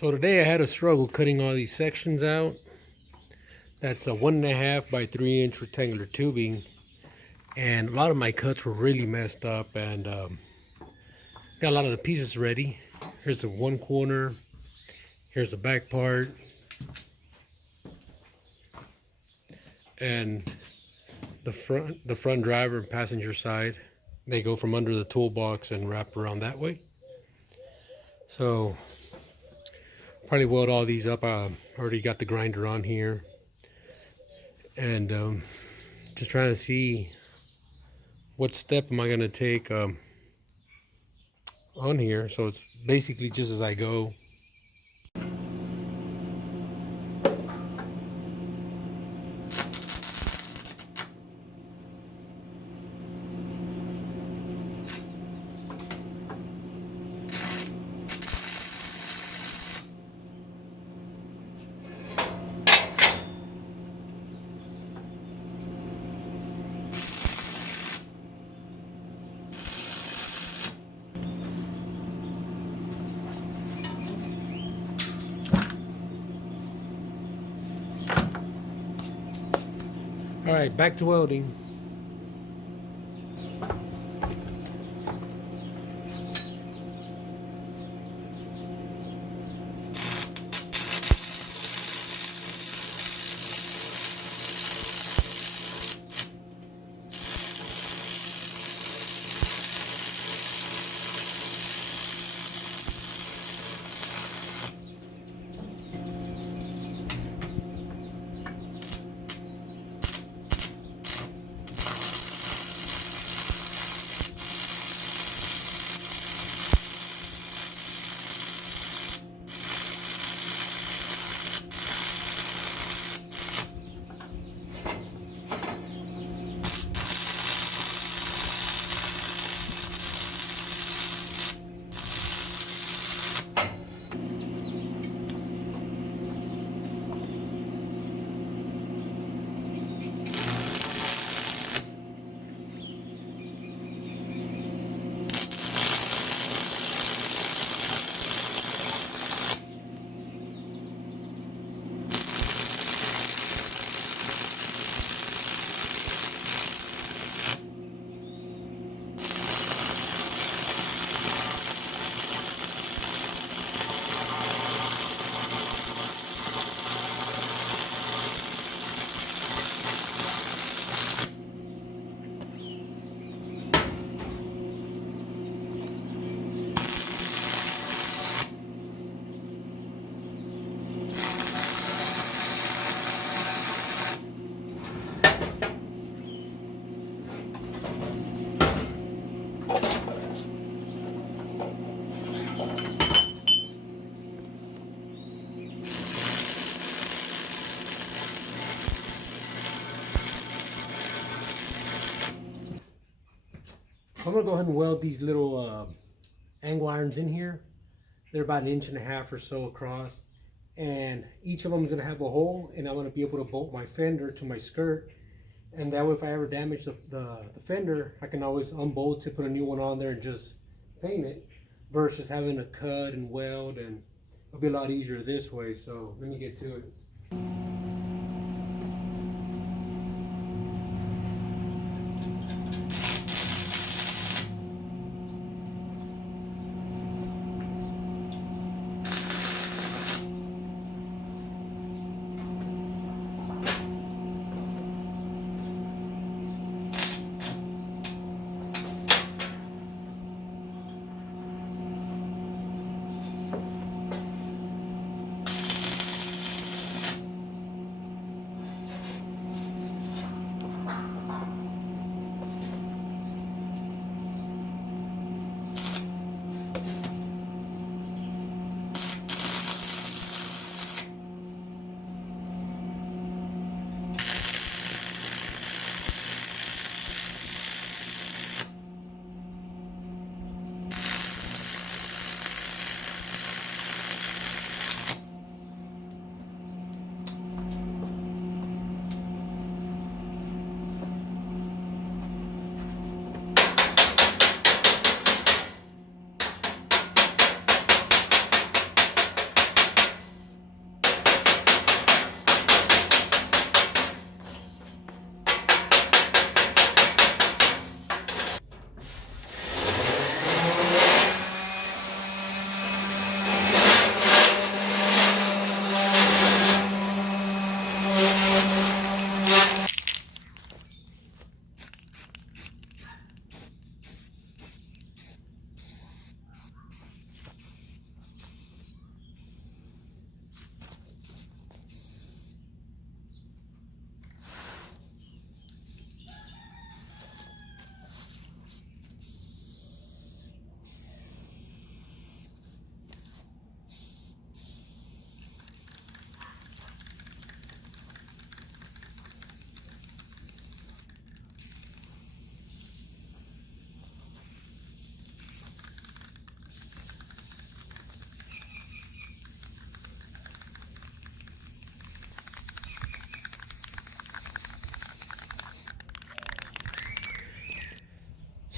So today I had a struggle cutting all these sections out. That's a 1.5 by 3 inch rectangular tubing, and a lot of my cuts were really messed up, and got a lot of the pieces ready. Here's the one corner, here's the back part, and the front driver and passenger side. They go from under the toolbox and wrap around that way. So probably weld all these up. I already got the grinder on here, and just trying to see what step am I going to take on here. So it's basically just as I go. All right, back to welding. I'm gonna go ahead and weld these little angle irons in here. They're about 1.5 inches or so across, and each of them is gonna have a hole, and I'm gonna be able to bolt my fender to my skirt, and that way if I ever damage the fender, I can always unbolt it, put a new one on there, and just paint it, versus having to cut and weld, and it'll be a lot easier this way. So let me get to it.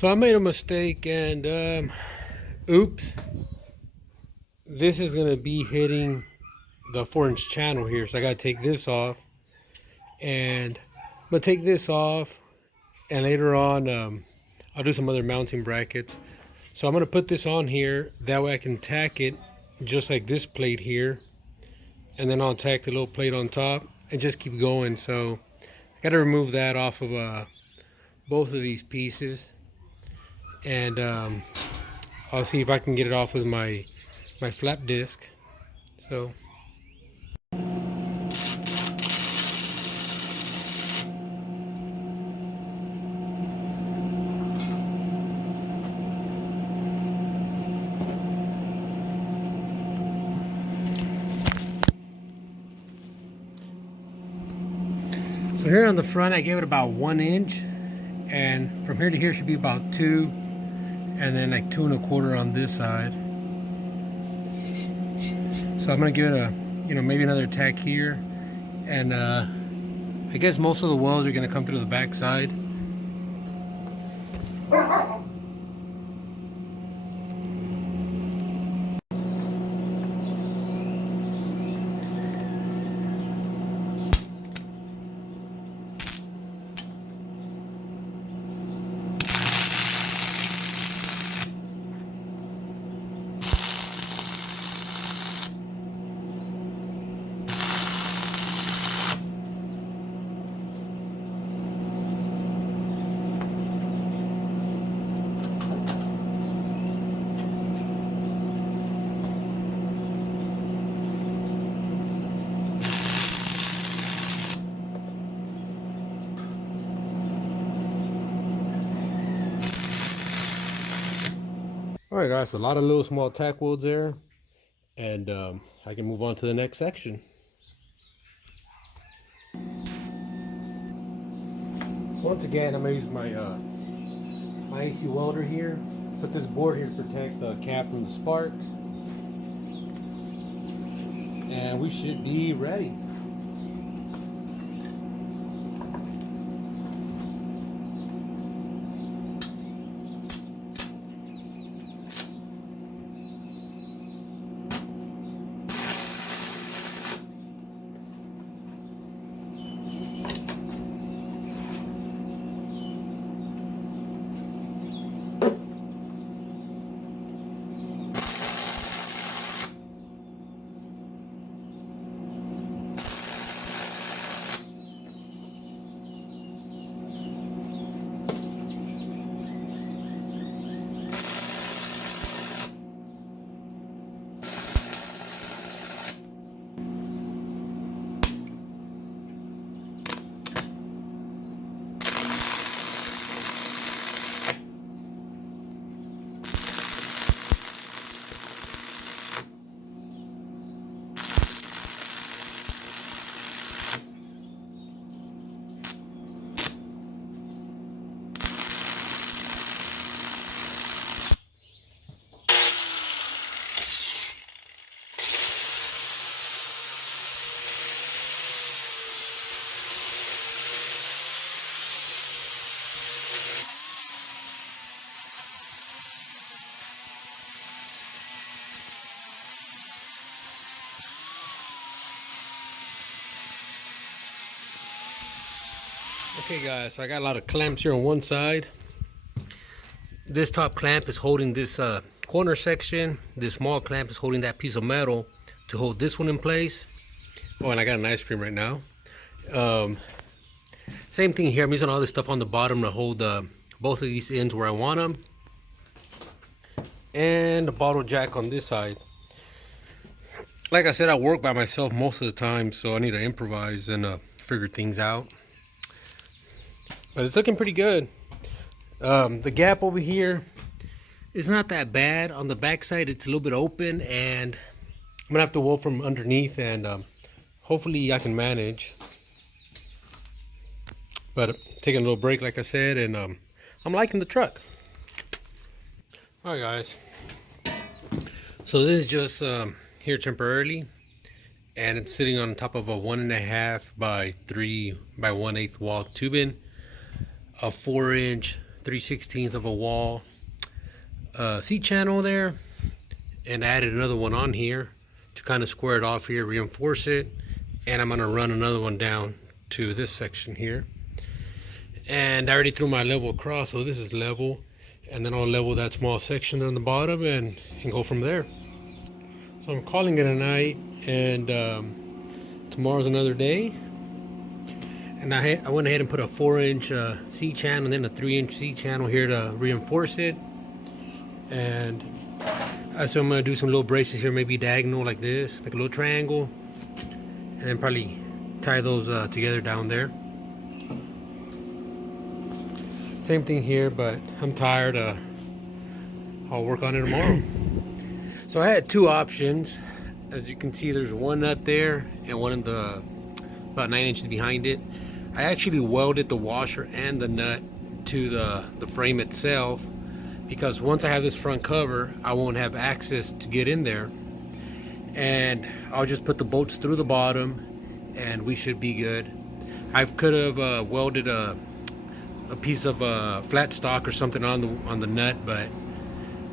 So I made a mistake and oops, this is gonna be hitting the 4-inch channel here, so I gotta take this off, and I'm gonna take this off, and later on I'll do some other mounting brackets. So I'm gonna put this on here, that way I can tack it just like this plate here, and then I'll tack the little plate on top and just keep going. So I gotta remove that off of both of these pieces, and I'll see if I can get it off with my flap disc. So here on the front I gave it about 1 inch, and from here to here should be about 2, and then like 2 1/4 on this side. So I'm gonna give it a, maybe another tack here, and I guess most of the welds are gonna come through the back side. Alright guys, so a lot of little small tack welds there, and I can move on to the next section. So once again, I'm going to use my AC welder here. Put this board here to protect the cap from the sparks. And we should be ready. Okay guys, so I got a lot of clamps here on one side. This top clamp is holding this corner section. This small clamp is holding that piece of metal to hold this one in place. Oh, and I got an ice cream right now. Same thing here. I'm using all this stuff on the bottom to hold both of these ends where I want them. And a bottle jack on this side. Like I said, I work by myself most of the time, so I need to improvise and figure things out. But it's looking pretty good. The gap over here is not that bad. On the back side, it's a little bit open, and I'm gonna have to weld from underneath, and hopefully I can manage. But taking a little break, like I said, and I'm liking the truck. All right, guys. So this is just here temporarily, and it's sitting on top of a 1.5 by 3 by 1/8 wall tubing, a 4-inch 3/16 of a wall C-channel there, and I added another one on here to kind of square it off here, reinforce it, and I'm gonna run another one down to this section here. And I already threw my level across, so this is level, and then I'll level that small section on the bottom and go from there. So I'm calling it a night, and tomorrow's another day. And I went ahead and put a 4-inch C-channel and then a 3-inch C-channel here to reinforce it. And so I'm gonna do some little braces here, maybe diagonal like this, like a little triangle, and then probably tie those together down there. Same thing here, but I'm tired. I'll work on it tomorrow. So I had two options. As you can see, there's one nut there and one in the about 9 inches behind it. I actually welded the washer and the nut to the frame itself, because once I have this front cover, I won't have access to get in there, and I'll just put the bolts through the bottom and we should be good. I could have welded a piece of flat stock or something on the nut, but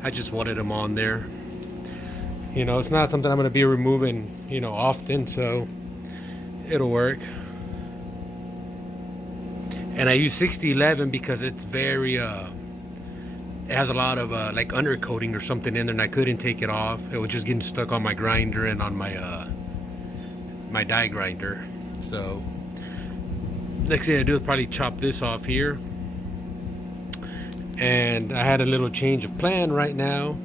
I just wanted them on there. You know, it's not something I'm going to be removing, you know, often, so it'll work. And I use 6011 because it's very it has a lot of like undercoating or something in there, and I couldn't take it off. It was just getting stuck on my grinder and on my my die grinder. So next thing I do is probably chop this off here. And I had a little change of plan right now,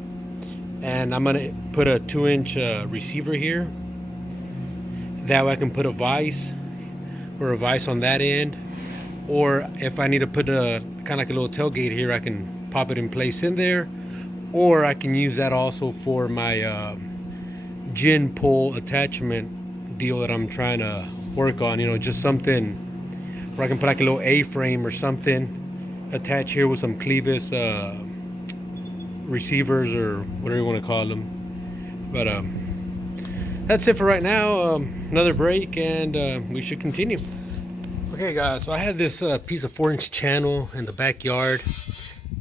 and I'm gonna put a 2-inch receiver here. That way I can put a vise on that end, or if I need to put a kind of like a little tailgate here, I can pop it in place in there, or I can use that also for my gin pole attachment deal that I'm trying to work on. You know, just something where I can put like a little A-frame or something attach here with some clevis receivers or whatever you want to call them. But that's it for right now. Another break, and we should continue. Okay guys, so I had this piece of 4-inch channel in the backyard,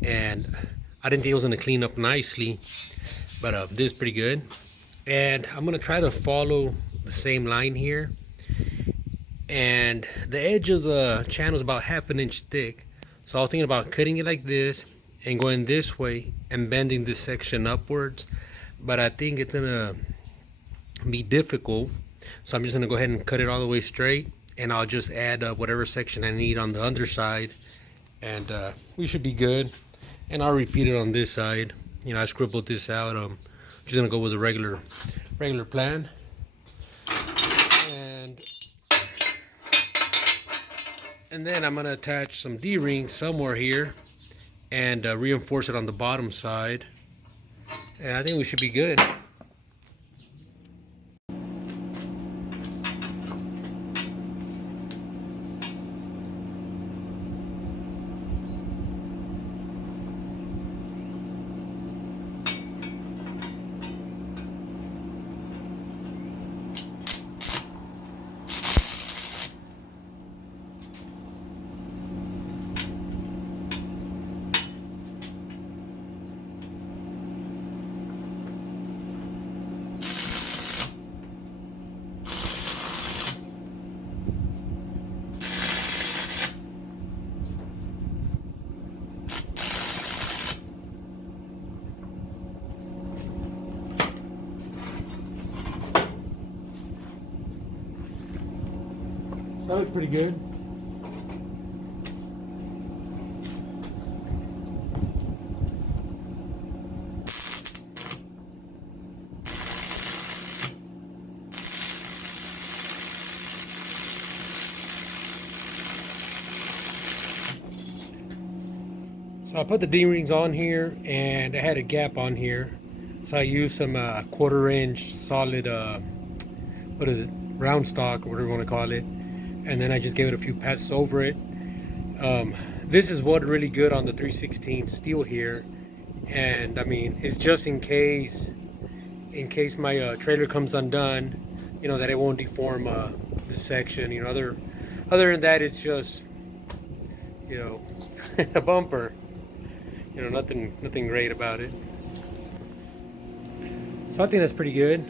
and I didn't think it was going to clean up nicely, but this is pretty good. And I'm going to try to follow the same line here, and the edge of the channel is about 1/2 inch thick. So I was thinking about cutting it like this and going this way and bending this section upwards, but I think it's gonna be difficult, so I'm just gonna go ahead and cut it all the way straight, and I'll just add whatever section I need on the underside, and we should be good. And I'll repeat it on this side. You know, I scribbled this out. I'm just gonna go with a regular plan. And then I'm going to attach some D-rings somewhere here and reinforce it on the bottom side. And I think we should be good. That looks pretty good. So I put the D-rings on here, and I had a gap on here, so I used some 1/4 inch solid what is it, round stock or whatever you want to call it, and then I just gave it a few passes over it. This is what really good on the 3/16 steel here, and I mean, it's just in case my trailer comes undone, you know, that it won't deform the section. You know, other than that, it's just, you know, a bumper. You know, nothing great about it. So I think that's pretty good.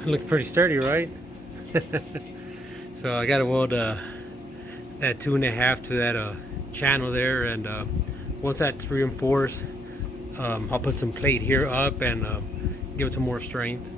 It looks pretty sturdy, right? So I gotta weld that 2.5 to that channel there, and once that's reinforced, I'll put some plate here up and give it some more strength.